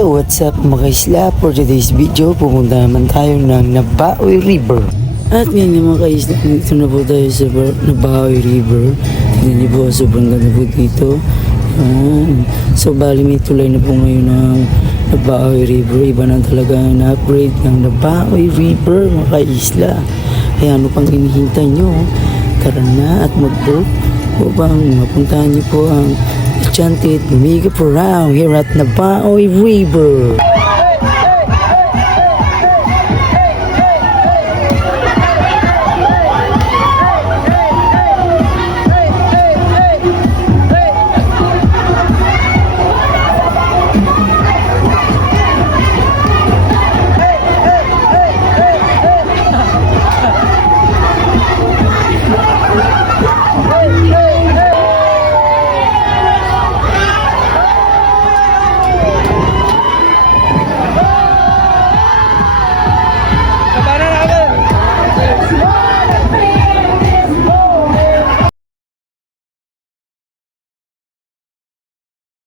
Yo, what's up mga kaisla? For today's video, pumunta naman tayo ng Nabaoy River. At ngayon mga kaisla, dito na po tayo sa Nabaoy River. Tignan niyo po, sobrang ganda po dito. So bali may tulay na po ngayon ng Nabaoy River. Iba na talaga ang upgrade ng Nabaoy River mga kaisla. Kaya ano pang hinihintay nyo? Tara na at mag-boat upang mapuntahan niyo po ang enchanted Mega Parao here at Nabaoy River.